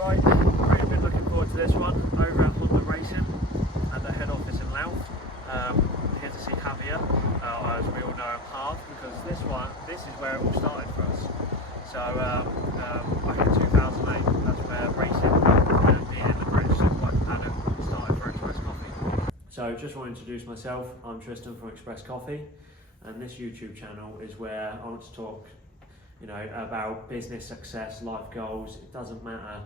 Right, really been looking forward to this one over at Honda Racing at the head office in Louth. Here to see Javier, as we all know him, Harv, because this is where it all started for us. So back in 2008, that's where racing and being in the British Superbike Paddock started for Express Coffee. So just want to introduce myself. I'm Tristan from Express Coffee, and this YouTube channel is where I want to talk, about business success, life goals. It doesn't matter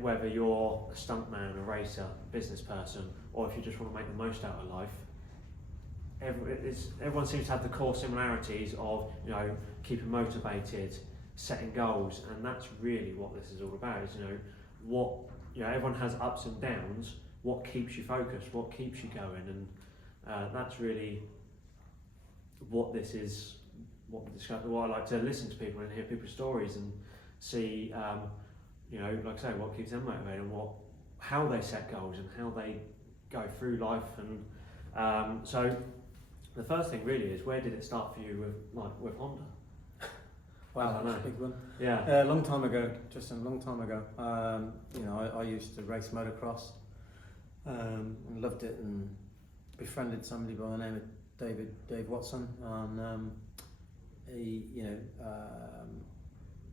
whether you're a stuntman, a racer, a business person, or if you just want to make the most out of life. Everyone seems to have the core similarities of keeping motivated, setting goals, and that's really what this is all about. Is everyone has ups and downs. What keeps you focused? What keeps you going? And that's really what this is. What I like to listen to people and hear people's stories and see, like I say, what keeps them motivated and how they set goals and how they go through life. And so the first thing really is, where did it start for you with Honda? Wow, that's a big one. Yeah. A long time ago, Justin, a long time ago. I used to race motocross and loved it, and befriended somebody by the name of Dave Watson. And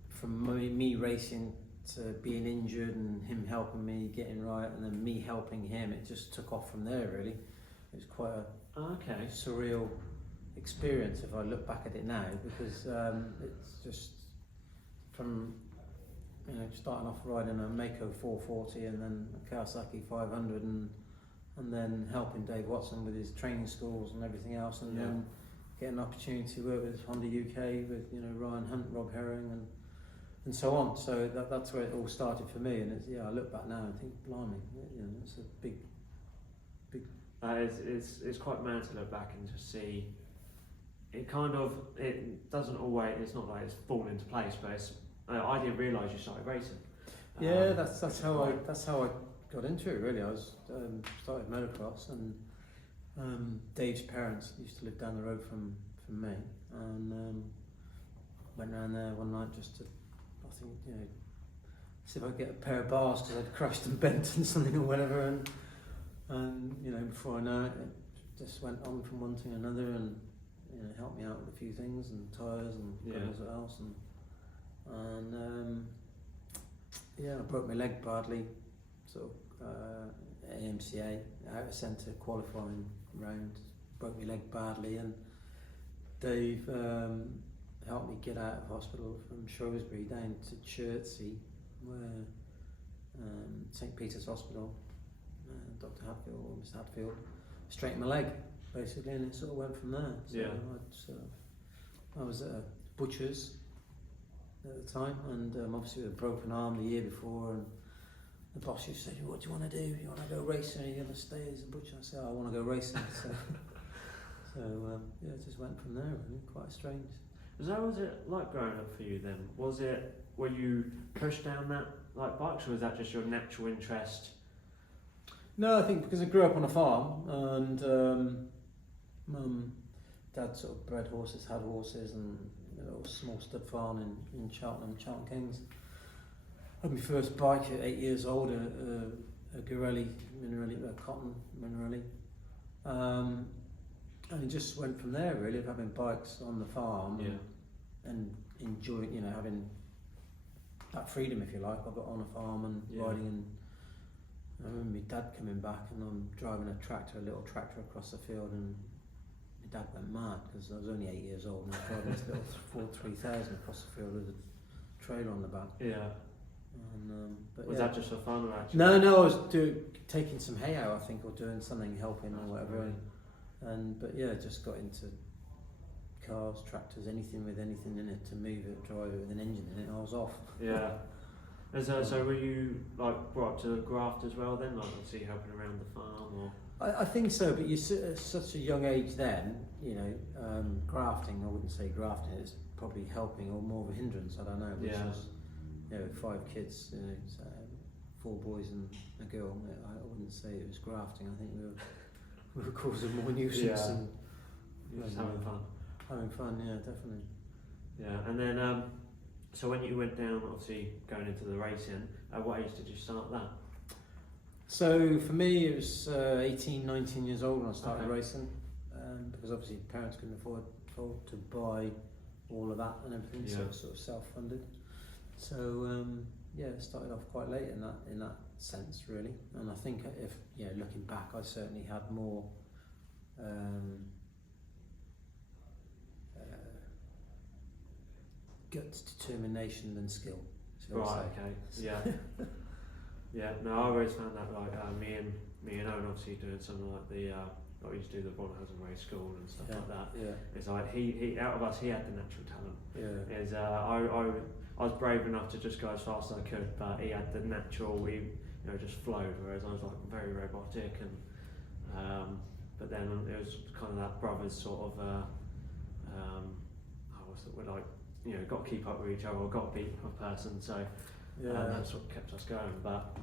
from me racing to being injured and him helping me getting right, and then me helping him, it just took off from there. Really, it was quite a surreal experience if I look back at it now, because it's just from starting off riding a Mako 440 and then a Kawasaki 500 and then helping Dave Watson with his training schools and everything else, and then get an opportunity to work with Honda UK with Ryan Hunt, Rob Herring, and so on. So that's where it all started for me. And I look back now and think, blimey, it's a big. It's quite mad to look back and just see. It doesn't always. It's not like it's fallen into place, but I didn't realise you started racing. That's how I got into it. Really, I was started motocross, and Dave's parents used to live down the road from me, and went around there one night just to, see if I could get a pair of bars because I'd crashed and bent and something or whatever, and before I know it, it just went on from one thing to another, and helped me out with a few things and tyres and God knows what else, and I broke my leg badly, sort of AMCA out of centre qualifying round, broke my leg badly, and Dave helped me get out of hospital from Shrewsbury down to Chertsey, where St Peter's Hospital, Dr Hatfield, or Mr Hatfield, straightened my leg basically, and it sort of went from there. So I was at a butcher's at the time, and obviously with a broken arm the year before, and the boss used to say, "What do you want to do? You want to go racing, or are you going to stay as a butcher?" I said, "I want to go racing." It just went from there. Really, quite strange. So was it like growing up for you then? Were you pushed down that like bikes, or was that just your natural interest? No, I think because I grew up on a farm, and Dad sort of bred horses, had horses, and a little small stud farm in Cheltenham Kings. I had my first bike at 8 years old, a Garelli Minerelli, a cotton Minerelli, and it just went from there really, of having bikes on the farm and enjoying, having that freedom, if you like, of it on a farm and riding. And I remember my dad coming back, and I'm driving a little tractor across the field, and my dad went mad because I was only 8 years old and I was driving this little Ford 3000 across the field with a trailer on the back. And, was that just for fun or actually? No, I was taking some hay out, I think, or doing something, helping or whatever. Just got into cars, tractors, anything with anything in it to move it, drive it with an engine in it, and I was off. Yeah. And so were you like brought up to graft as well then, like obviously helping around the farm, or? I think so, but you're at such a young age then, grafting, I wouldn't say grafting, it's probably helping or more of a hindrance, I don't know, which was, 5 kids, so 4 boys and a girl, I wouldn't say it was grafting. I think we were causing more nuisance and just having fun. Having fun, yeah, definitely. Yeah, and then So when you went down, obviously going into the racing, at what age did you start that? So for me, it was 18, 19 years old when I started Okay. racing, because obviously parents couldn't afford to buy all of that and everything, so Yeah. it was sort of self-funded. So yeah, it started off quite late in that sense, really. And I think if looking back, I certainly had more guts, determination than skill. Shall I Right. say. Okay. Yeah. Yeah. No, I always found that like me and Owen obviously doing something like the like we used to do the Bonhausen race school and stuff like that. Yeah. It's like he out of us he had the natural talent. Yeah. Is I was brave enough to just go as fast as I could, but he had the natural. He just flowed, whereas I was like very robotic and but then it was kind of that brothers sort of we're like got to keep up with each other, or got to beat a person, so that's what kept us going. But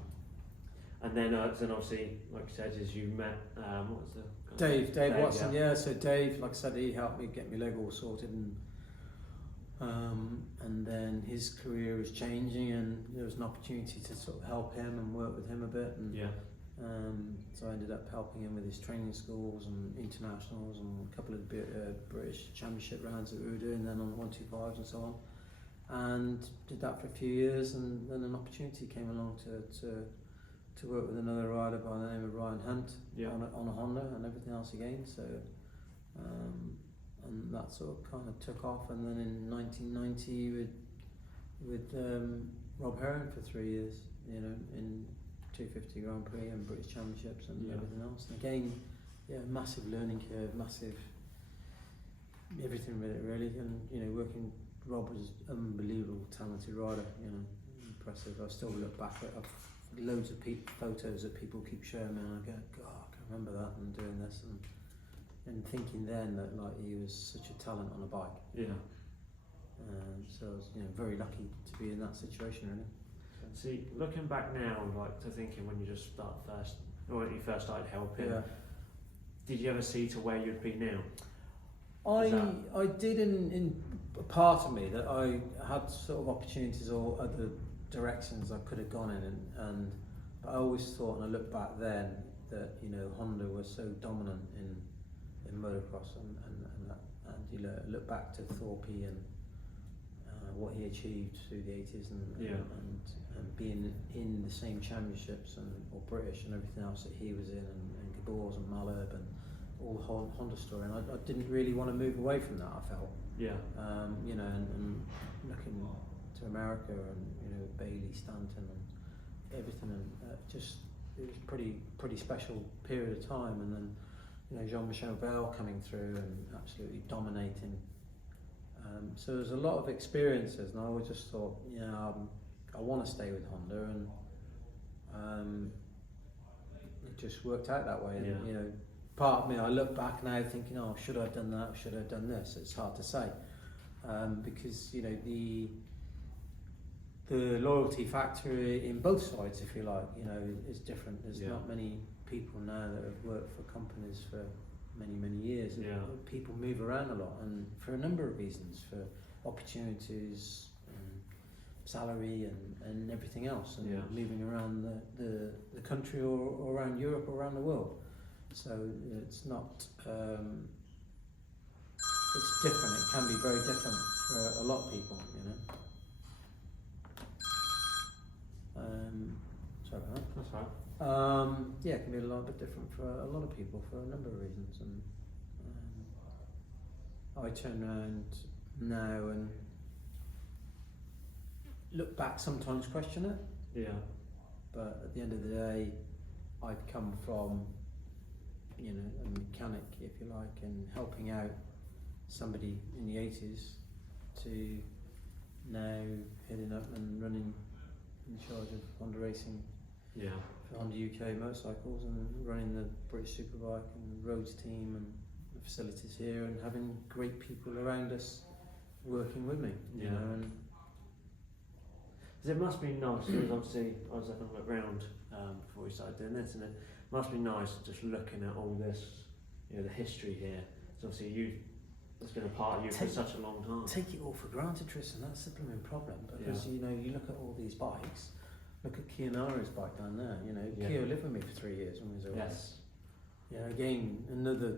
and then obviously, like you said, is you met what was the Dave Watson, yeah. So Dave, like I said, he helped me get my leg all sorted, and then his career was changing, and there was an opportunity to sort of help him and work with him a bit, and so I ended up helping him with his training schools and internationals and a couple of British Championship rounds that we were doing then on the 125s and so on, and did that for a few years, and then an opportunity came along to work with another rider by the name of Ryan Hunt on a Honda and everything else again. So and that sort of kind of took off, and then in 1990 with Rob Heron for 3 years, in 250 Grand Prix and British Championships and everything else. And again, massive learning curve, massive everything with it really. And working, Rob was an unbelievable talented rider. Impressive. I still look back at loads of photos that people keep showing me, and I go, God, I can remember that and doing this and thinking then that like he was such a talent on a bike. So I was very lucky to be in that situation really. See, looking back now, like to thinking when you just when you first started helping, did you ever see to where you'd be now? I did in a part of me that I had sort of opportunities or other directions I could have gone in, and I always thought, and I look back then, that Honda was so dominant in motocross, and you look back to Thorpe and what he achieved through the 80s and being in the same championships or British and everything else that he was in, and Gabors and Malherbe and all the whole Honda story, and I didn't really want to move away from that. I felt, and looking to America and Bailey, Stanton, and everything, and just it was pretty special period of time, and then Jean-Michel Bell coming through and absolutely dominating. So there's a lot of experiences, and I always just thought, I want to stay with Honda, and it just worked out that way. And, part of me, I look back now thinking, oh, should I have done that? Should I have done this? It's hard to say, because the loyalty factor in both sides, if you like, is different. There's not many people now that have worked for companies for many years. People move around a lot, and for a number of reasons, for opportunities, salary, and everything else, and moving around the country or around Europe or around the world. So it's not it's different. It can be very different for a lot of people, sorry about that. That's right. It can be a little bit different for a lot of people for a number of reasons, and I turn around now and look back, sometimes question it. But at the end of the day, I've come from a mechanic, if you like, and helping out somebody in the 80s to now heading up and running in charge of Honda Racing for Honda UK motorcycles, and running the British Superbike and roads team and the facilities here, and having great people around us working with me. And it must be nice, because obviously I was having a look round before we started doing this, and it must be nice just looking at all this, the history here. So obviously It's been a part of you for such a long time. Take it all for granted, Tristan. That's the blooming problem. Because you know, you look at all these bikes. Look at Keonara's bike down there. You know, Keo lived with me for 3 years when he was away. Yes. You know, again, another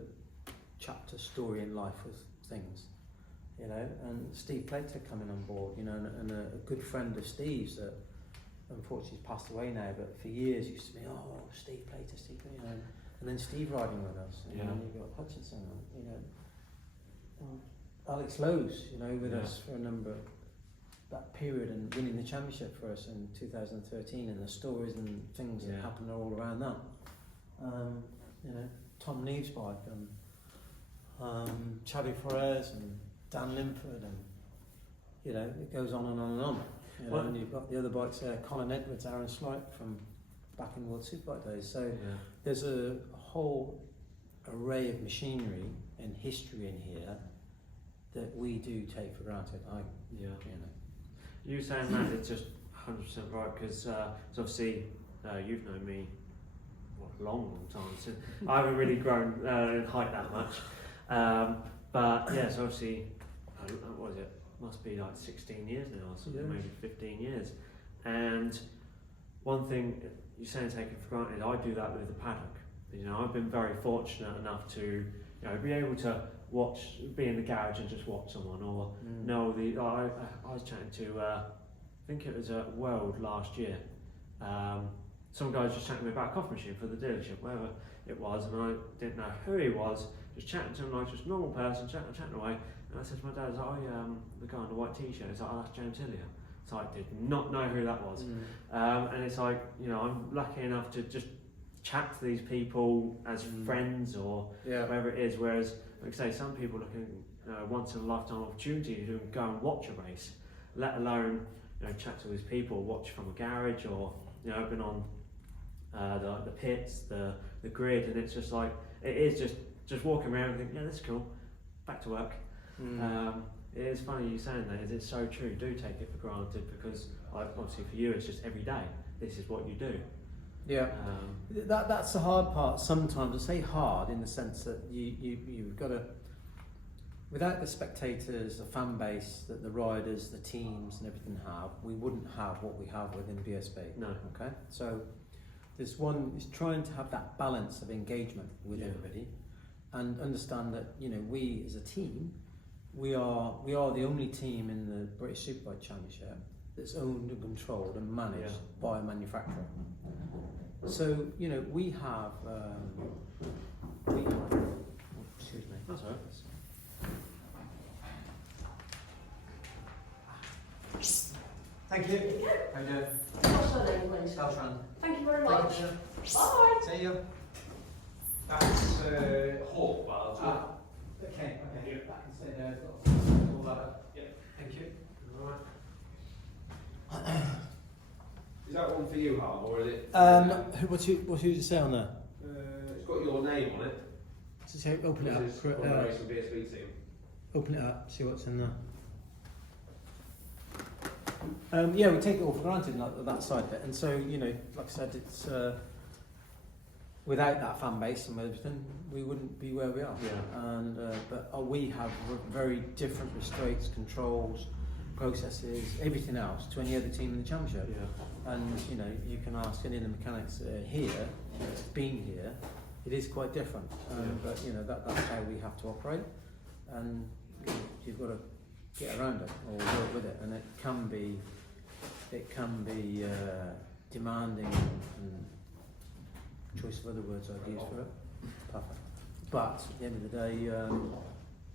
chapter story in life with things. You know, and Steve Plater coming on board. You know, and a good friend of Steve's that unfortunately he's passed away now, but for years used to be, oh, Steve Plater, you know, and then Steve riding with us. And then you've got Hutchinson, you know, and Alex Lowe's, you know, with us for a number of that period and winning the championship for us in 2013, and the stories and things that happened all around that. You know, Tom Neve's bike and Xavi Flores and Dan Linford, and you know, it goes on and on and on. You know, and you've got the other bikes there, Colin Edwards, Aaron Slight from back in World Superbike days. So there's a whole array of machinery and history in here that we do take for granted. You know. You saying that it's just 100% right, because obviously you've known me a long time since I haven't really grown in height that much, but yes, obviously what is it? Must be like 16 years now, or something, maybe 15 years. And one thing you're saying, taking for granted, I do that with the paddock. You know, I've been very fortunate enough to, you know, be able to be in the garage and just watch someone, or I was chatting to, I think it was at World last year. Some guy was just chatting to me about a coffee machine for the dealership, wherever it was, and I didn't know who he was. Just chatting to him like just a normal person, chatting away. And I said to my dad, the guy in the white t-shirt, he's like, oh, that's James Hillier. So I did not know who that was. And it's like, you know, I'm lucky enough to just chat to these people as friends or whatever it is. Whereas, like I say, some people looking once in a lifetime opportunity to go and watch a race, let alone, you know, chat to these people, watch from a garage, or, you know, been on the pits, the grid, and it's just like, it is just walking around and thinking, yeah, this is cool, back to work. It is funny you saying that, it's so true. Do take it for granted, because obviously for you it's just every day, this is what you do. That's the hard part sometimes. I say hard in the sense that you've got to, without the spectators, the fan base that the riders, the teams and everything have, we wouldn't have what we have within BSB. No. Okay, so there's one is trying to have that balance of engagement with everybody, and understand that, you know, we as a team, we are the only team in the British Superbike Championship that's owned and controlled and managed by a manufacturer. So, you know, we have excuse me. That's all right. Thank you. How you doing? What's your name, please? Beltran. Thank you very much. Thank you. Bye. See you. That's Hawk Bar, isn't it? Okay. Yeah. I can stay there. All that. Yeah. Thank you. Is that one for you, Harv, or is it? What's it say on there? It's got your name on it. Does it say open it up? This is from the Racing BSB team. Open it up. See what's in there. Yeah, we take it all for granted, like that side bit, and so, you know, like I said, it's without that fan base and everything, we wouldn't be where we are. And but we have very different restraints, controls, processes, everything else to any other team in the championship. And you know, you can ask any of the mechanics here, that's been here, it is quite different. But you know, that's how we have to operate, and you've got to get around it or work with it, and it can be demanding, and choice of other words I'd use for it. Perfect. But at the end of the day,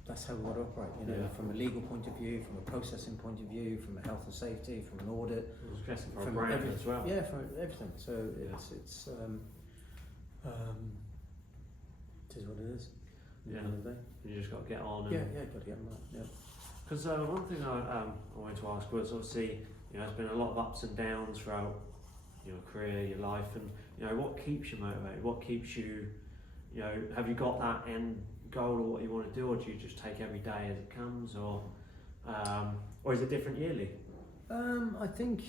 that's how we want to operate. You know, from a legal point of view, from a processing point of view, from a health and safety, from an audit, from everything as well. Yeah, from everything. So it's it is what it is. Yeah. You just got to get on. And got to get on that. Yeah. Because one thing I wanted to ask was, obviously, you know, there's been a lot of ups and downs throughout your career, your life, and you know, what keeps you motivated? What keeps you, you know, have you got that end goal or what you want to do, or do you just take every day as it comes, or is it different yearly? I think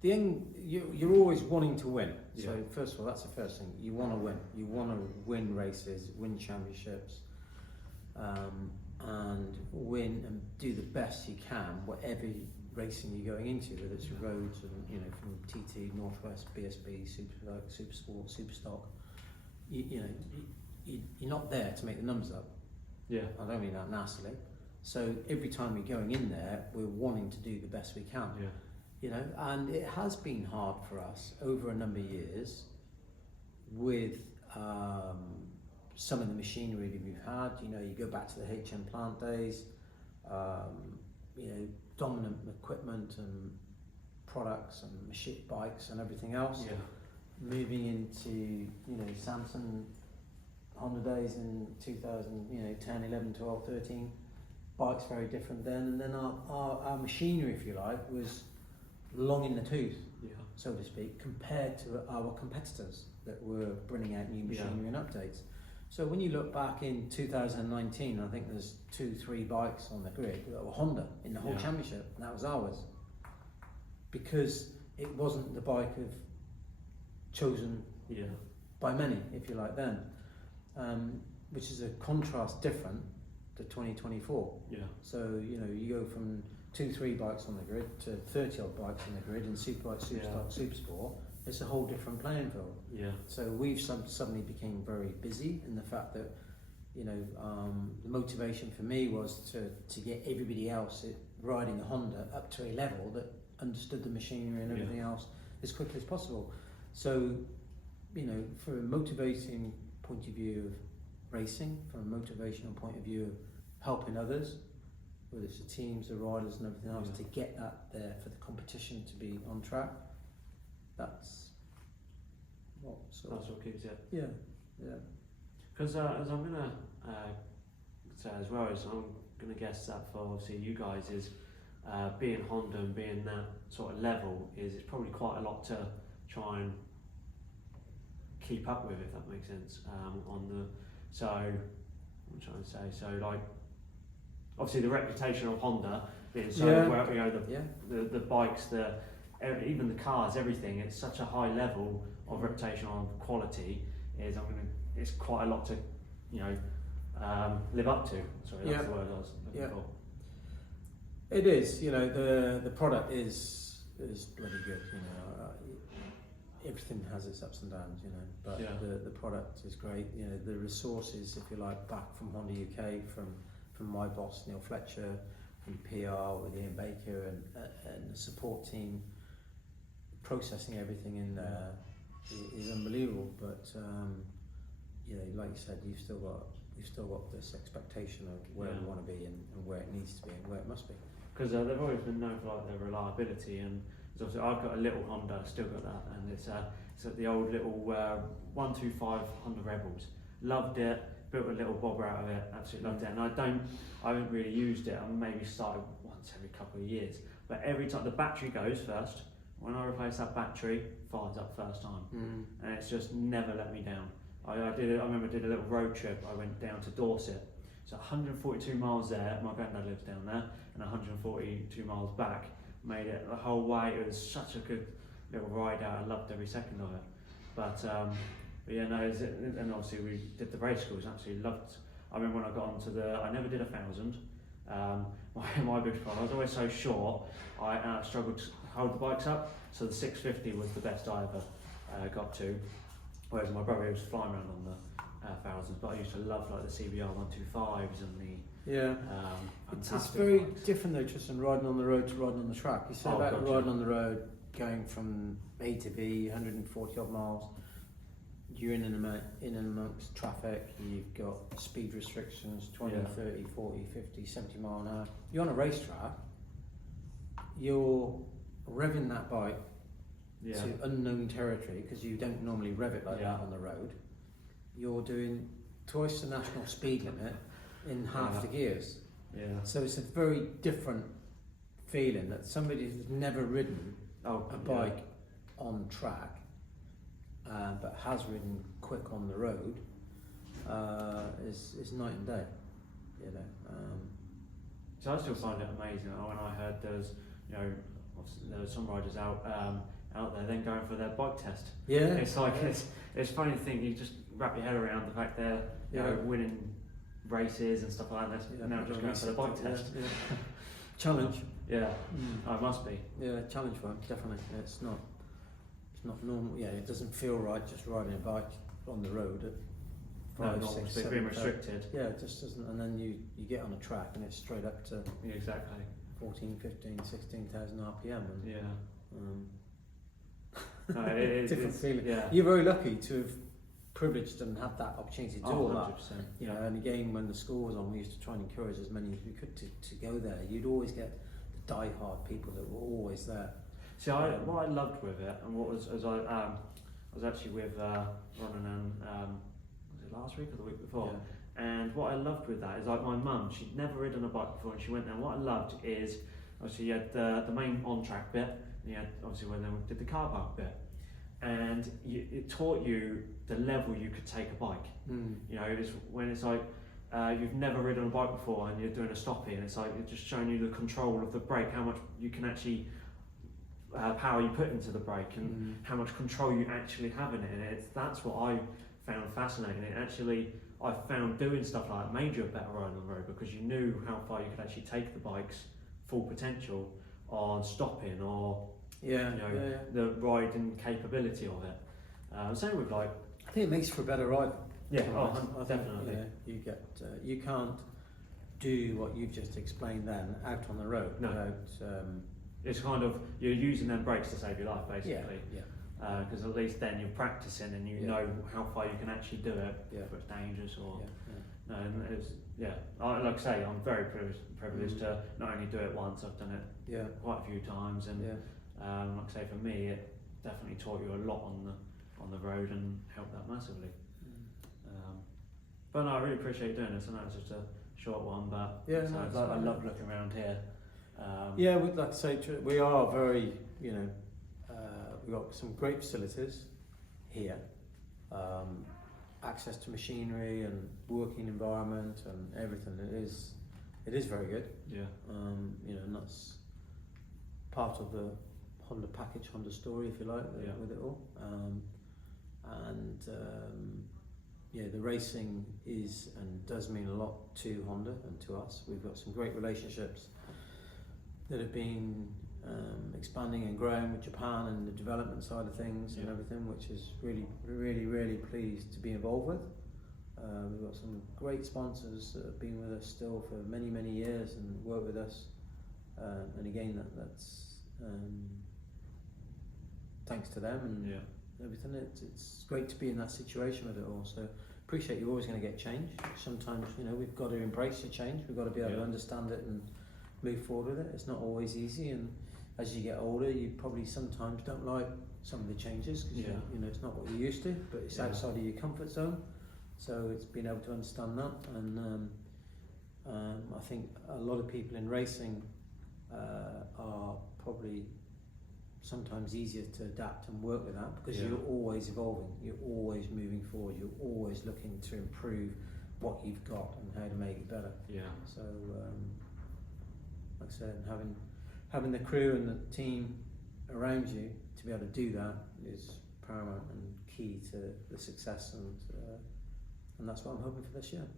the end, you're always wanting to win. So first of all, that's the first thing. You want to win. You want to win races, win championships. and win and do the best you can, whatever racing you're going into, whether it's roads and from TT, Northwest, BSB, Super Sport, Super Stock. You're not there to make the numbers up. Yeah. I don't mean that nastily. So every time we're going in there, we're wanting to do the best we can. Yeah. And it has been hard for us over a number of years with some of the machinery that we've had. You go back to the HM plant days, dominant equipment and products and machine bikes and everything else. Yeah. Moving into Samsung Honda days in 2000, 10, 11, 12, 13. Bikes very different then, and then our machinery, if you like, was long in the tooth, so to speak, compared to our competitors that were bringing out new machinery and updates. So when you look back in 2019, I think there's 2-3 bikes on the grid that were Honda in the whole championship, and that was ours, because it wasn't the bike of chosen by many, if you like, then, which is a contrast different to 2024. Yeah. So you go from 2-3 bikes on the grid to 30 odd bikes on the grid in Superbike, Superstock, Supersport. It's a whole different playing field. Yeah. So we've suddenly became very busy in the fact that the motivation for me was to get everybody else riding a Honda up to a level that understood the machinery and everything else as quickly as possible. So from a motivating point of view of racing, from a motivational point of view of helping others, whether it's the teams, the riders and everything else, to get that there for the competition to be on track, that's what keeps it. Yeah. Because as I'm gonna say as well, is I'm gonna guess that for obviously you guys is being Honda and being that sort of level it's probably quite a lot to try and keep up with, if that makes sense. So I'm trying to say, so like obviously the reputation of Honda being so the bikes, even the cars, everything, it's such a high level of reputation on quality, it's quite a lot to live up to. Sorry, that's the word I was looking for. It is, the product is bloody good, everything has its ups and downs, but the product is great. The resources, if you like, back from Honda UK, from my boss Neil Fletcher, from PR with Ian Baker and the support team, processing everything in there is unbelievable. But like you said, we've still got this expectation of where we want to be and where it needs to be and where it must be. Because they've always been known for like their reliability, and obviously I've got a little Honda, still got that, and it's the old little 125 Honda Rebels. Loved it, built a little bobber out of it, absolutely loved it. And I haven't really used it. I maybe started once every couple of years, but every time the battery goes first, when I replace that battery, fires up first time, and it's just never let me down. I remember I did a little road trip. I went down to Dorset, so 142 miles there. My granddad lives down there, and 142 miles back. Made it the whole way. It was such a good little ride out. I loved every second of it. But and obviously we did the race course. Absolutely loved. I remember when I got onto I never did 1,000. My biggest problem, I was always so short. I struggled to hold the bikes up. So the 650 was the best I ever got to. Whereas my brother was flying around on the 1,000s. But I used to love like the CBR 125s and the. It's very different though, Tristan, riding on the road to riding on the track. You say about riding on the road, going from A to B, 140 odd miles. You're in and amongst traffic, you've got speed restrictions, 20, 30, 40, 50, 70 mile an hour. You're on a racetrack, you're revving that bike to unknown territory, because you don't normally rev it like that on the road. You're doing twice the national speed limit in half the gears. So it's a very different feeling that somebody who's never ridden a bike on track, but has ridden quick on the road, is night and day. So I still find it amazing when I heard there's there were some riders out there then going for their bike test. It's like it's funny to think, you just wrap your head around the fact they're winning races and stuff like that. Now just going for the bike test. Yeah. Challenge. Yeah, it must be. Yeah, challenge for him, definitely. Yeah, it's not normal. Yeah, it doesn't feel right just riding a bike on the road at 5, 6, 7. Being restricted. Yeah, it just doesn't. And then you get on a track and it's straight up to Exactly. 14, 15, 16,000 RPM. And, Yeah. Um, No, it's different feeling. Yeah. You're very lucky to have privileged and had that opportunity to do all that. 100%. You know, and again, when the school was on, we used to try and encourage as many as we could to go there. You'd always get the die-hard people that were always there. See, what I loved with it, and what was I was actually with Ronan and was it last week or the week before? Yeah. And what I loved with that is like my mum, she'd never ridden a bike before, and she went there. And what I loved is obviously you had the main on-track bit, and you had obviously when they did the car park bit, and it taught you the level you could take a bike. You know, it was when it's like you've never ridden a bike before and you're doing a stop in, it's like it's just showing you the control of the brake, how much you can actually power you put into the brake, and how much control you actually have in it. And that's what I found fascinating. It actually, I found doing stuff like that made you a better rider on the road, because you knew how far you could actually take the bike's full potential on stopping, or the riding capability of it. Same with like, I think it makes for a better rider. Yeah, I think, definitely. You get you can't do what you've just explained then out on the road without. It's kind of, you're using them brakes to save your life, basically. Yeah. Because at least then you're practicing and you know how far you can actually do it, if it's dangerous or. No, and it's like I say, I'm very privileged to not only do it once, I've done it quite a few times, and like I say, for me, it definitely taught you a lot on the road and helped that massively. But no, I really appreciate doing this. I know it's just a short one, but I love looking around here. We'd like to say we are very, we've got some great facilities here, access to machinery and working environment and everything. It is very good. Yeah. And that's part of the Honda package, Honda story, if you like, with it all. The racing is and does mean a lot to Honda and to us. We've got some great relationships that have been expanding and growing with Japan and the development side of things and everything, which is really, really, really pleased to be involved with. We've got some great sponsors that have been with us still for many, many years and work with us. And again, that's thanks to them and everything. It's great to be in that situation with it all. So appreciate you're always going to get change. Sometimes, we've got to embrace the change. We've got to be able to understand it and move forward with it. It's not always easy, and as you get older, you probably sometimes don't like some of the changes because it's not what you're used to, but it's outside of your comfort zone. So it's being able to understand that, and I think a lot of people in racing are probably sometimes easier to adapt and work with that because you're always evolving, you're always moving forward, you're always looking to improve what you've got and how to make it better. So like I said, having the crew and the team around you to be able to do that is paramount and key to the success, and that's what I'm hoping for this year.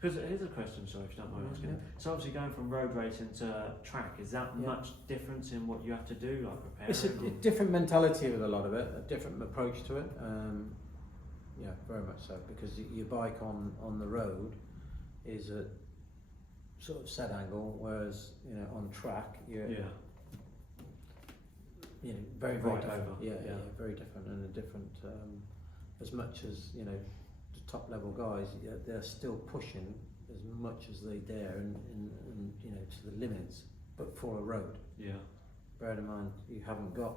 Because here's a question, sorry, if you don't mind asking. So obviously going from road racing to track, is that much difference in what you have to do, like preparing? It's a different mentality with a lot of it, a different approach to it. Very much so, because your bike on the road is a sort of set angle, whereas on track you're very different. Very different, and a different as much as the top level guys, they're still pushing as much as they dare and to the limits, but for a road. Bear in mind you haven't got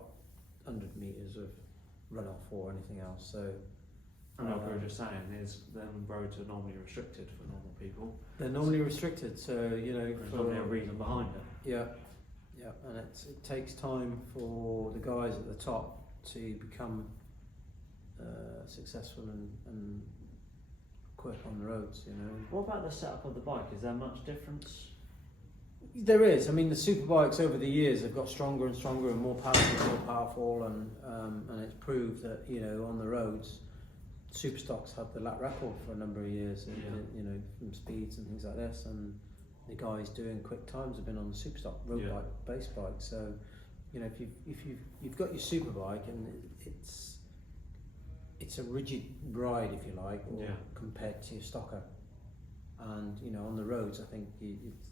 100 metres of runoff or anything else, so and like we were just saying, is then roads are normally restricted for normal people. They're normally restricted, so there's normally a reason behind it. And it takes time for the guys at the top to become successful and quick on the roads. What about the setup of the bike? Is there much difference? There is. I mean, the superbikes over the years have got stronger and stronger and more powerful, and it's proved that on the roads Superstocks had the lap record for a number of years, and, you know, from speeds and things like this, and the guys doing quick times have been on the Superstock road bike, base bike. So, you know, if you've got your superbike and it's a rigid ride, if you like, or compared to your stocker. And you know, on the roads, I think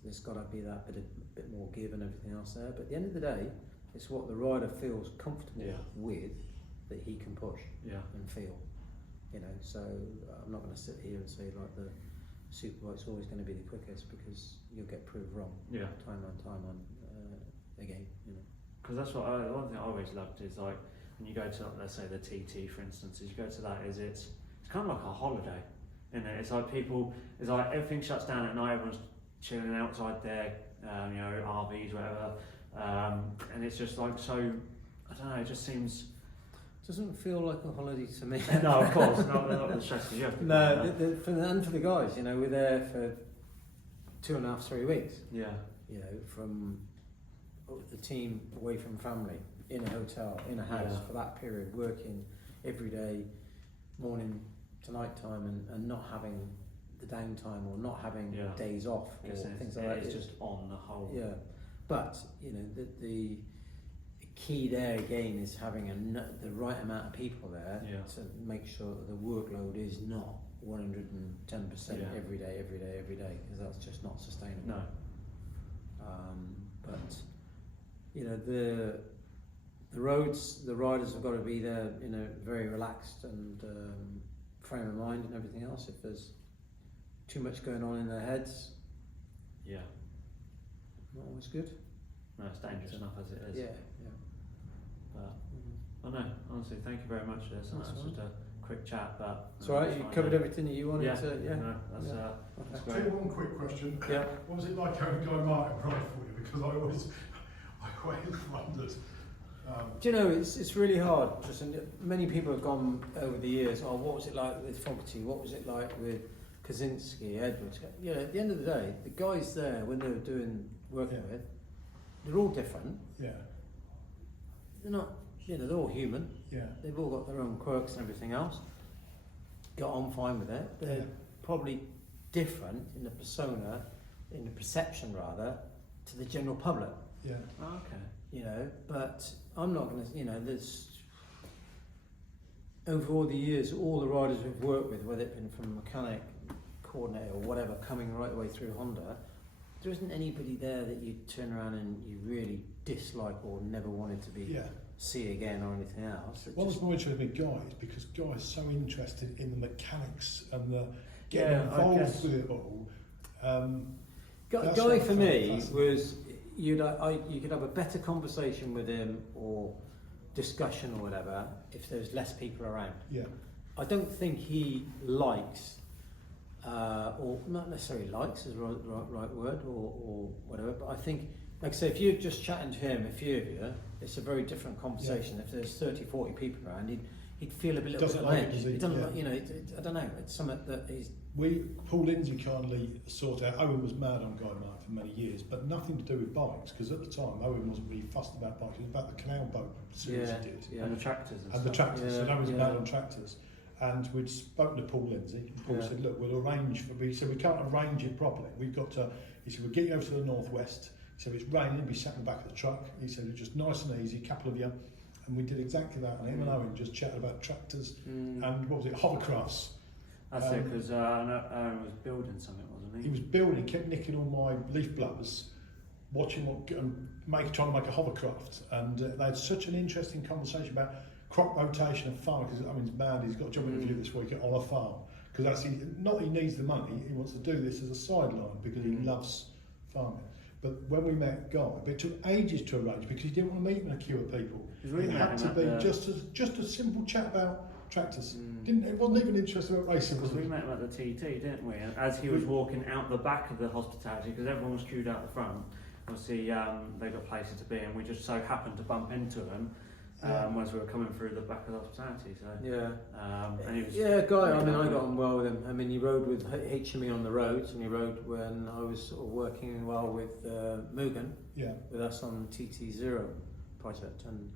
there's got to be that bit more give and everything else there. But at the end of the day, it's what the rider feels comfortable with that he can push and feel. You know, so I'm not going to sit here and say like the superbike's always going to be the quickest, because you'll get proved wrong. Time on again. You know. Because that's what one thing I always loved is like when you go to, let's say, the TT, for instance, is you go to that, is it's kind of like a holiday, isn't it? It's like it's like everything shuts down at night, everyone's chilling outside there, you know, RVs, whatever, and it's just like, so, I don't know, it just seems... Doesn't feel like a holiday to me. No, of course, not the stress you have to. No, for the guys, you know, we're there for 2.5, 3 weeks. Yeah. You know, from the team away from family, in a hotel, in a house for that period, working every day, morning to night time, and not having the downtime or not having days off or things like that. It's just on the whole. Yeah, but you know, the key there again is having the right amount of people there to make sure that the workload is not 110% every day, because that's just not sustainable. No. But you know, the roads, the riders have got to be there in a very relaxed and frame of mind and everything else. If there's too much going on in their heads, not always good. No, it's dangerous enough as it is. Yeah. But I know, honestly, thank you very much for this. That's just a quick chat, but it's all right. You covered everything that you wanted to. Yeah. No, that's I'll tell you one quick question. Yeah. What was it like having Guy Martin ride for you? Because I always wondered. Do you know, it's really hard. Just many people have gone over the years. Oh, what was it like with Fogarty? What was it like with Kaczynski, Edwards? You know, at the end of the day, the guys there, when they were working with, they're all different. Yeah. They're not, you know, they're all human. Yeah. They've all got their own quirks and everything else. Got on fine with it. They're probably different in the persona, in the perception rather, to the general public. Yeah. Oh, okay. You know, but I'm not going to, you know, there's, over all the years, all the riders we've worked with, whether it been from mechanic, coordinator or whatever, coming right the way through Honda, there isn't anybody there that you turn around and you really dislike or never wanted to be see again or anything else. One of the points with Guy is because Guy's so interested in the mechanics and the getting involved with it all. Guy for me was, you could have a better conversation with him or discussion or whatever if there's less people around. Yeah. I don't think he likes, or not necessarily likes is the right word or whatever, but I think, like I say, if you're just chatting to him, a few of you, it's a very different conversation. If there's 30, 40 people around, he'd feel a little bit on edge. He doesn't like, you know, I don't know, it's something that he's... Paul Lindsay kindly sorted out. Owen was mad on Guy Martin for many years, but nothing to do with bikes, because at the time Owen wasn't really fussed about bikes. It was about the canal boat series he did. Yeah. And the tractors and the stuff. tractors. And Owen's mad on tractors. And we'd spoken to Paul Lindsay, and Paul said, look, we'll arrange for... He said, we can't arrange it properly. We've got to... He said, we'll get you over to the northwest. He said, if it's raining, be sat in the back of the truck. He said, it's just nice and easy, a couple of you. And we did exactly that. And him and Owen just chatted about tractors and, what was it, hovercrafts. That's it, because Aaron was building something, wasn't he? He was building, kept nicking all my leaf blowers, watching trying to make a hovercraft. And they had such an interesting conversation about crop rotation and farming, because Owen's mad, he's got a job interview this week on a farm. Because actually, not he needs the money, he wants to do this as a sideline because he loves farming. But when we met Guy, it took ages to arrange because he didn't want to meet in a queue of people. It had to be just a simple chat about tractors. It wasn't even interested about racing. Because we met him at the TT, didn't we? And as he was walking out the back of the hospitality, because everyone was queued out the front, obviously they got places to be, and we just so happened to bump into him as we were coming through the back of the hospitality. So and he was Guy. I mean, I got on well with him. I mean, he rode with HME on the roads, and he rode when I was sort of working well with Mugen, with us on the TT0 project, and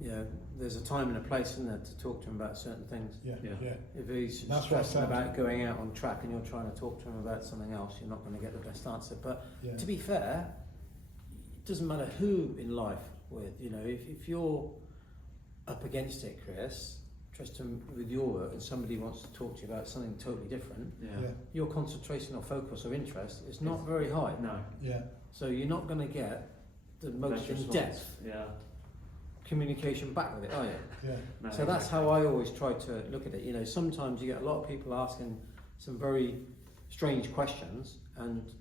there's a time and a place in there to talk to him about certain things. Yeah, Yeah. yeah. If he's That's what I stressing found. about going out on track and you're trying to talk to him about something else, you're not going to get the best answer. But Yeah. to be fair, it doesn't matter who in life with, if you're up against it, Chris, Tristan, with your work, and somebody wants to talk to you about something totally different, Yeah. your concentration or focus or interest is not very high. No. Yeah. So you're not going to get the most Best in-depth response. Yeah. communication back with it, are you? Yeah. No, So that's how I always try to look at it. Sometimes you get a lot of people asking some very strange questions, and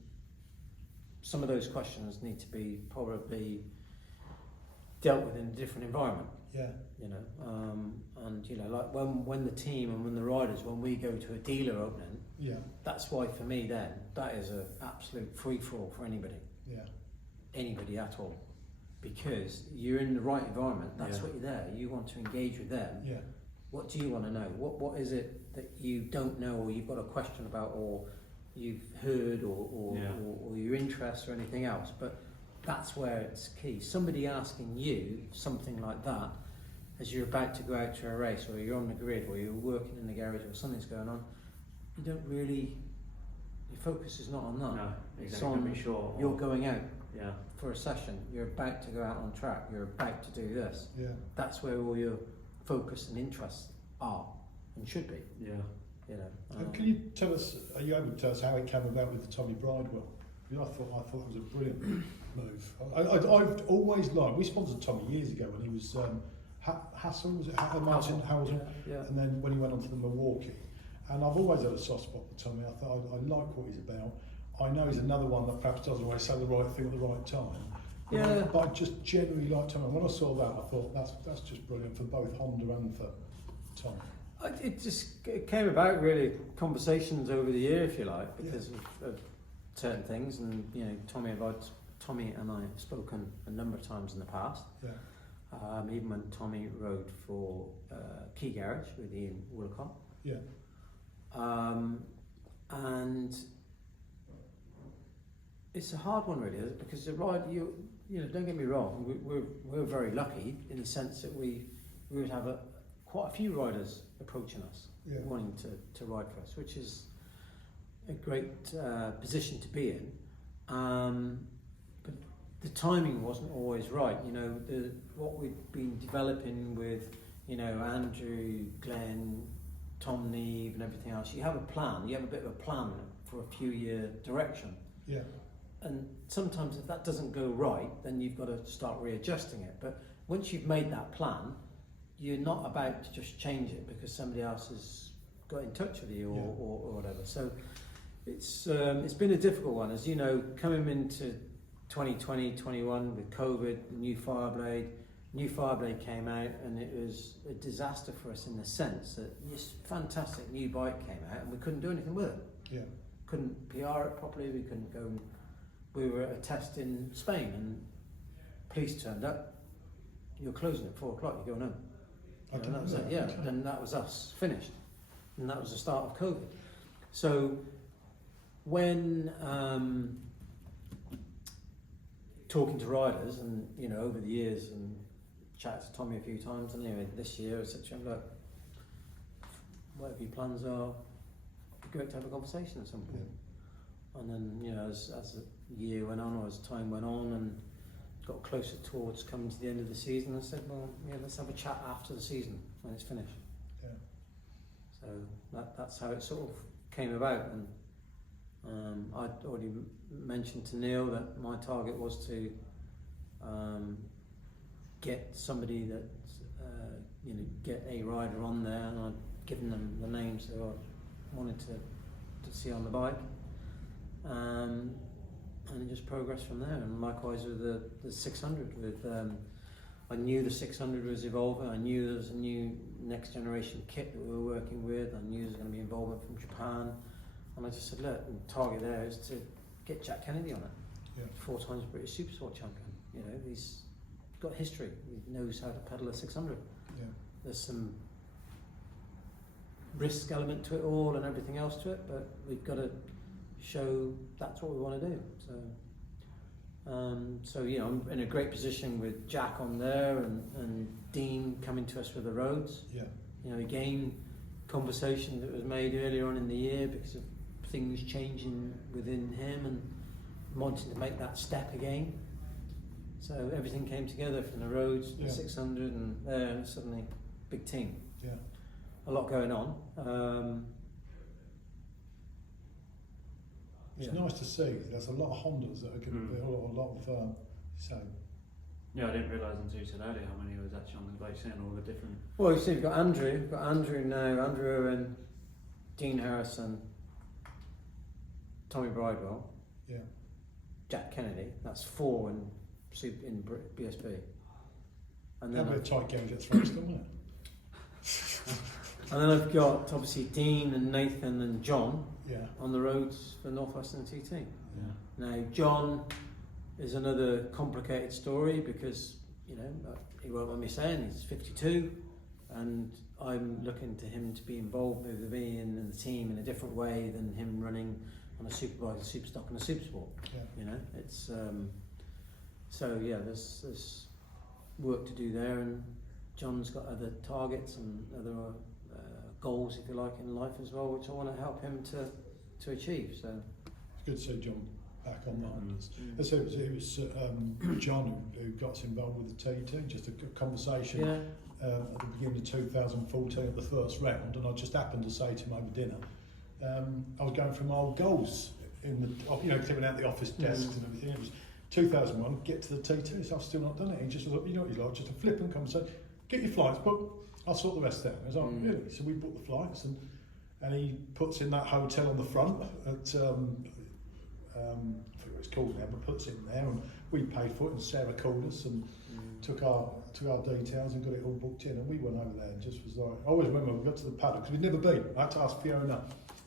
some of those questions need to be probably dealt with in a different environment. Yeah. Like when the team and when the riders, when we go to a dealer opening, Yeah. that's why for me then that is an absolute free-for-all for anybody at all, because you're in the right environment. That's Yeah. what you're there. You want to engage with them. Yeah. What do you want to know? What is it that you don't know, or you've got a question about, or you've heard, or your interest, or anything else? But that's where it's key. Somebody asking you something like that as you're about to go out to a race, or you're on the grid, or you're working in the garage, or something's going on, you don't really, your focus is not on that. No. It's Exactly. on Be sure. you're going out Yeah. for a session, you're about to go out on track, you're about to do this. Yeah. That's where all your focus and interests are and should be. Yeah. Can you tell us? Are you able to tell us how it came about with the Tommy Bridewell? Because I thought it was a brilliant move. I've always liked. We sponsored Tommy years ago when he was Hassel, was it Martin Howell? Yeah. And then when he went on to the Milwaukee, and I've always had a soft spot for Tommy. I thought I like what he's about. I know he's another one that perhaps doesn't always say the right thing at the right time. Yeah. But I just generally like Tommy. And when I saw that, I thought that's just brilliant for both Honda and for Tommy. It came about really conversations over the year, if you like, because of certain things, and Tommy and I have spoken a number of times in the past. Yeah. Even when Tommy rode for Key Garage with Ian Woolcott. Yeah. And it's a hard one really, because the ride, don't get me wrong, we're very lucky in the sense that we would have quite a few riders approaching us, wanting to ride for us, which is a great position to be in. But the timing wasn't always right. What we'd been developing with, Andrew, Glenn, Tom Neve and everything else, you have a plan, you have a bit of a plan for a few year direction. Yeah. And sometimes if that doesn't go right, then you've got to start readjusting it. But once you've made that plan, you're not about to just change it because somebody else has got in touch with you or whatever. So it's been a difficult one. As you know, coming into 2020, 21 with COVID, new Fireblade came out, and it was a disaster for us in the sense that this fantastic new bike came out and we couldn't do anything with it. Yeah. Couldn't PR it properly, we couldn't go. We were at a test in Spain and police turned up. You're closing at 4 o'clock, you're going home. And that was it, yeah. Then that was us, finished. And that was the start of COVID. So when talking to riders and, over the years and chatted to Tommy a few times, and anyway, this year, etc., I'm like, whatever your plans are, it'd be great to have a conversation at some point. Yeah. And then, as the year went on, or as time went on, and got closer towards coming to the end of the season, I said, well, let's have a chat after the season when it's finished. Yeah. So that's how it sort of came about. And I'd already mentioned to Neil that my target was to get somebody that, get a rider on there, and I'd given them the names that I wanted to see on the bike. And it just progressed from there. And likewise with the 600. I knew the 600 was evolving. I knew there was a new next generation kit that we were working with. I knew there was going to be involvement from Japan. And I just said, look, the target there is to get Jack Kennedy on it. Yeah. 4 times British Supersport champion. He's got history. He knows how to pedal a 600. Yeah. There's some risk element to it all and everything else to it, but we've got to show that's what we want to do. So So you know, I'm in a great position with Jack on there and Dean coming to us with the roads. Yeah. You know, again, conversation that was made earlier on in the year because of things changing within him and wanting to make that step again. So everything came together from the roads, the 600, and there, and suddenly, big team. Yeah. A lot going on. It's nice to see. There's a lot of Hondas that are going to be a lot of so. Yeah, I didn't realise until you said earlier how many was actually on the bike and all the different. Well, you see, we've got Andrew now, Andrew Owen, Dean Harrison, Tommy Bridewell, Jack Kennedy. That's 4 in BSB. And then That'd be a tight game to get through, wouldn't it? And then I've got obviously Dean and Nathan and John Yeah. on the roads for Northwestern TT. Yeah. Now John is another complicated story because, you know, he won't mind me saying he's 52 and I'm looking to him to be involved with me and the team in a different way than him running on a supervisor, super stock and a super sport. Yeah. You know, it's so yeah, there's work to do there, and John's got other targets and other goals, if you like, in life as well, which I want to help him to achieve. So It's good to see John back on the Hondas. As it was John who got us involved with the TT, just a good conversation at the beginning of 2014 at the first round, and I just happened to say to him over dinner, I was going through my old goals in the, you know, clearing out the office desks and everything. It was 2001, get to the TT, so I've still not done it. He just was, you know what he's like, just a flippant conversation. Get your flights booked, I'll sort the rest out. I was like, really? So we booked the flights, and he puts in that hotel on the front at, I forget what it's called now, but puts it in there, and we paid for it, and Sarah called us and took our details and got it all booked in, and we went over there and just was like, I always remember we got to the paddock, because we'd never been. I had to ask Fiona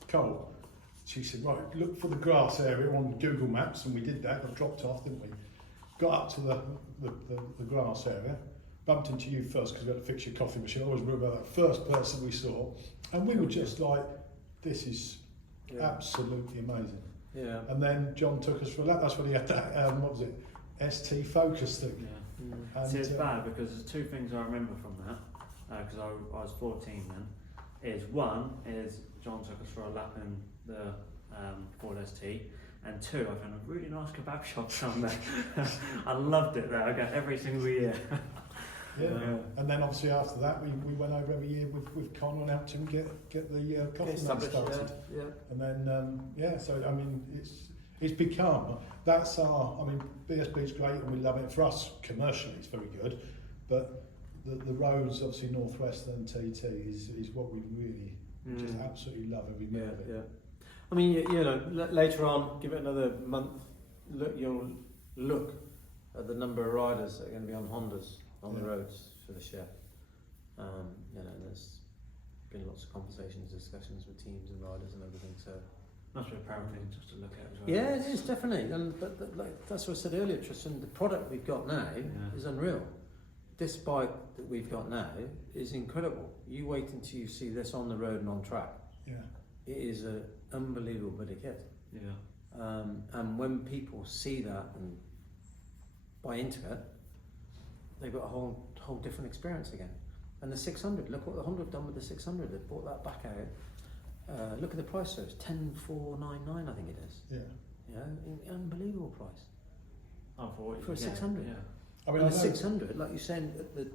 Cole. She said, right, look for the grass area on Google Maps, and we did that, got dropped off, didn't we? Got up to the grass area, bumped into you first because we had to fix your coffee machine. I always remember that first person we saw, and we were just like, this is absolutely amazing. yeah. And then John took us for a lap. That's when he had that, what was it, ST Focus thing. Yeah. And, See, it's bad because there's 2 things I remember from that, because I was 14 then. One is John took us for a lap in the Ford ST, and 2, I found a really nice kebab shop down there. I loved it there. I go every single year. Yeah. And then obviously after that we went over every year with Connor and helped him get the coffee man started. Yeah. And then so I mean it's become, that's our, I mean BSB's great and we love it. For us commercially it's very good, but the roads obviously Northwestern TT is what we really just absolutely love every minute of it. Yeah. I mean, you know, later on, give it another month, you'll look at the number of riders that are going to be on Hondas on the roads for this year. You know, there's been lots of conversations, discussions with teams and riders and everything. So Must be a proud thing just to look at as well. yeah, it is definitely. And but like, that's what I said earlier, Tristan. The product we've got now is unreal. This bike that we've got now is incredible. You wait until you see this on the road and on track. Yeah. It is an unbelievable bit of kit. Yeah. And when people see that and buy into it, they've got a whole different experience again. And the 600, look what the Honda have done with the 600. They've brought that back out. Look at the price, so it's 10,499, I think it is. Yeah. You know, unbelievable price Oh, for what you for a can get, 600. Yeah. I mean, And I the know, 600, like you're saying at the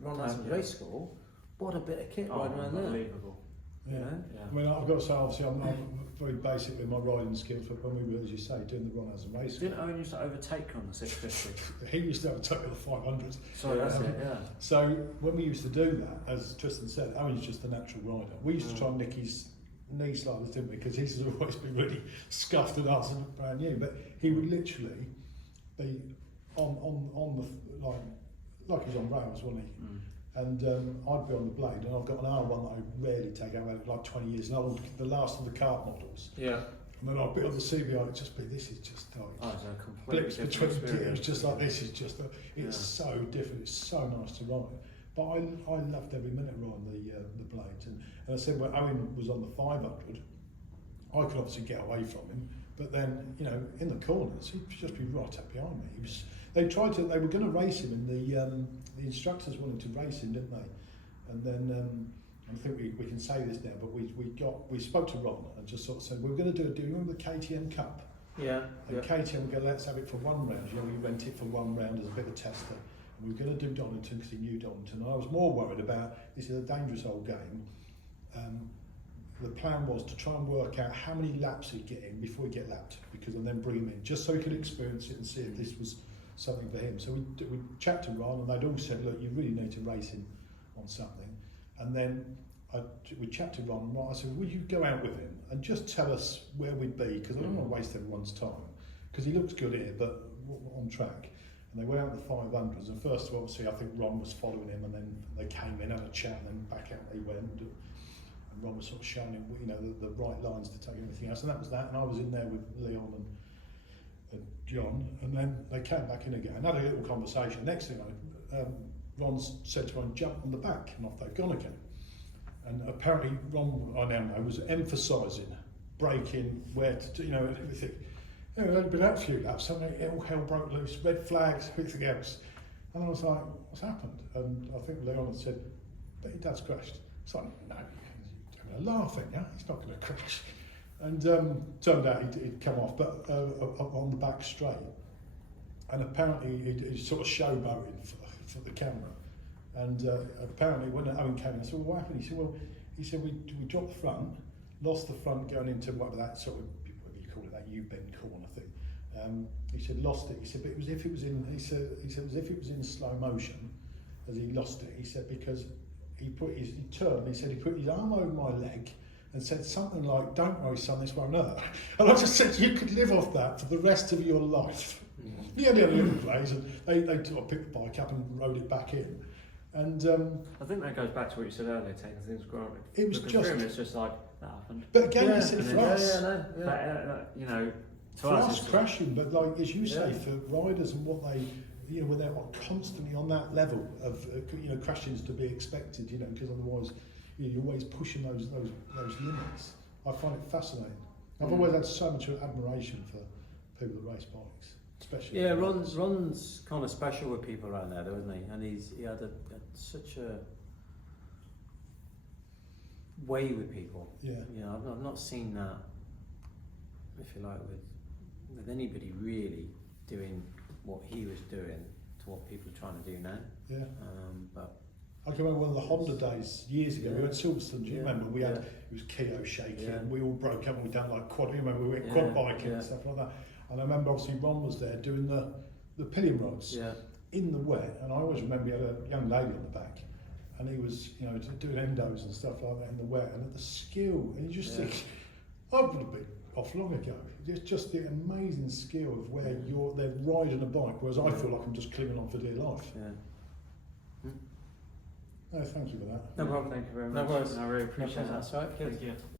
Ron Lasson's race school, what a bit of kit riding around there. Unbelievable. yeah. You know? Yeah. I mean, I've got to say, obviously, I'm very basic with my riding skills, but when we were, as you say, doing the run as a race. Didn't Owen used to overtake on the 650? He used to have a total of 500. Sorry, that's it, yeah. So when we used to do that, as Tristan said, Owen's just a natural rider. We used to try and nick his knee sliders, didn't we? Because he's always been really scuffed and us and brand new. But he would literally be on the like he's on rails, wasn't he? And I'd be on the blade, and I've got an R1 that I rarely take. I've had it like 20 years old, the last of the kart models. Yeah. And then I'd be on the CBI, it'd just be, this is just like Oh, it's a completely blips different between, experience. it was just like, this is just, it's so different, it's so nice to ride. But I loved every minute riding the blades. And I said when Owen was on the 500, I could obviously get away from him, But then, you know, in the corners, he'd just be right up behind me. They were going to race him, and the instructors wanted to race him, didn't they? And then I think we can say this now, but we spoke to Ron and just sort of said we're going to do you remember the KTM Cup? Yeah. And KTM would go, let's have it for one round. You know, we rent it for one round as a bit of a tester. And we were going to do Donington because he knew Donington. And I was more worried about this is a dangerous old game. The plan was to try and work out how many laps he'd get in before he'd get lapped, and then bring him in, just so he could experience it and see if this was something for him. So we chatted to Ron, and they'd all said, look, you really need to race him on something. And then we chatted to Ron, and I said, will you go out with him and just tell us where we'd be, because I don't want to waste everyone's time, because he looks good here, but on track. And they went out the 500s, and first obviously I think Ron was following him, and then they came in, had a chat, and then back out they went. And Ron was sort of showing him, you know, the right lines to take everything else, and that was that. And I was in there with Leon and John, and then they came back in again and had a little conversation. Next thing Ron said to him, jump on the back, and off they've gone again. And apparently Ron, I now know, was emphasising braking, where to do, you know, and everything. You know, there'd been a few laps, all hell broke loose, red flags, everything else. And I was like, what's happened? And I think Leon had said, but your dad's crashed. It's like, no, you're laughing, yeah? He's not going to crash. And turned out he'd come off, but on the back straight. And apparently he'd sort of showboating for the camera. And apparently when Owen came in, I said, well, what happened? He said, we dropped the front, lost the front going into whatever that sort of, whatever you call it, that U-bend corner thing. He said, lost it. He said, but it was if it was in, he said, it was if it was in slow motion, as he lost it. He said, because he turned, he said, he put his arm over my leg and said something like, don't worry son, this won't hurt. And I just said, you could live off that for the rest of your life. He only had a little plays, and they sort of picked the bike up and rode it back in. And I think that goes back to what you said earlier, taking things for granted. it was because just, for him, it's just like, that happened. but again, Yeah, he said for yeah, us, But, you know, to for us it's crashing, but like as you say, Yeah. for riders and what they, you know, when they're constantly on that level of, you know, crashing's to be expected, you know, because otherwise, you know, you're always pushing those limits. I find it fascinating. I've always had so much admiration for people that race bikes, especially. Yeah, Ron's kind of special with people around there, though, isn't he? And he had such a way with people. Yeah. You know, I've not seen that, if you like, with anybody really doing what he was doing to what people are trying to do now. Yeah. But I can remember one of the Honda days years ago. Yeah. We went to Silverstone. Do you Yeah. remember? We had Yeah. it was Keogh shaking. Yeah. We all broke up and we done like quad. You remember we went Yeah. quad biking Yeah. and stuff like that. And I remember obviously Ron was there doing the pillion rods yeah, in the wet. And I always remember he had a young lady on the back, and he was, you know, doing endos and stuff like that in the wet. And the skill, and you just Yeah. think, I would have been off long ago. It's just the amazing skill of where they're riding a bike, whereas I feel like I'm just clinging on for dear life. yeah. No, thank you for that. No problem. Thank you very No much. worries. I really appreciate that. That's right. Good. Thank you.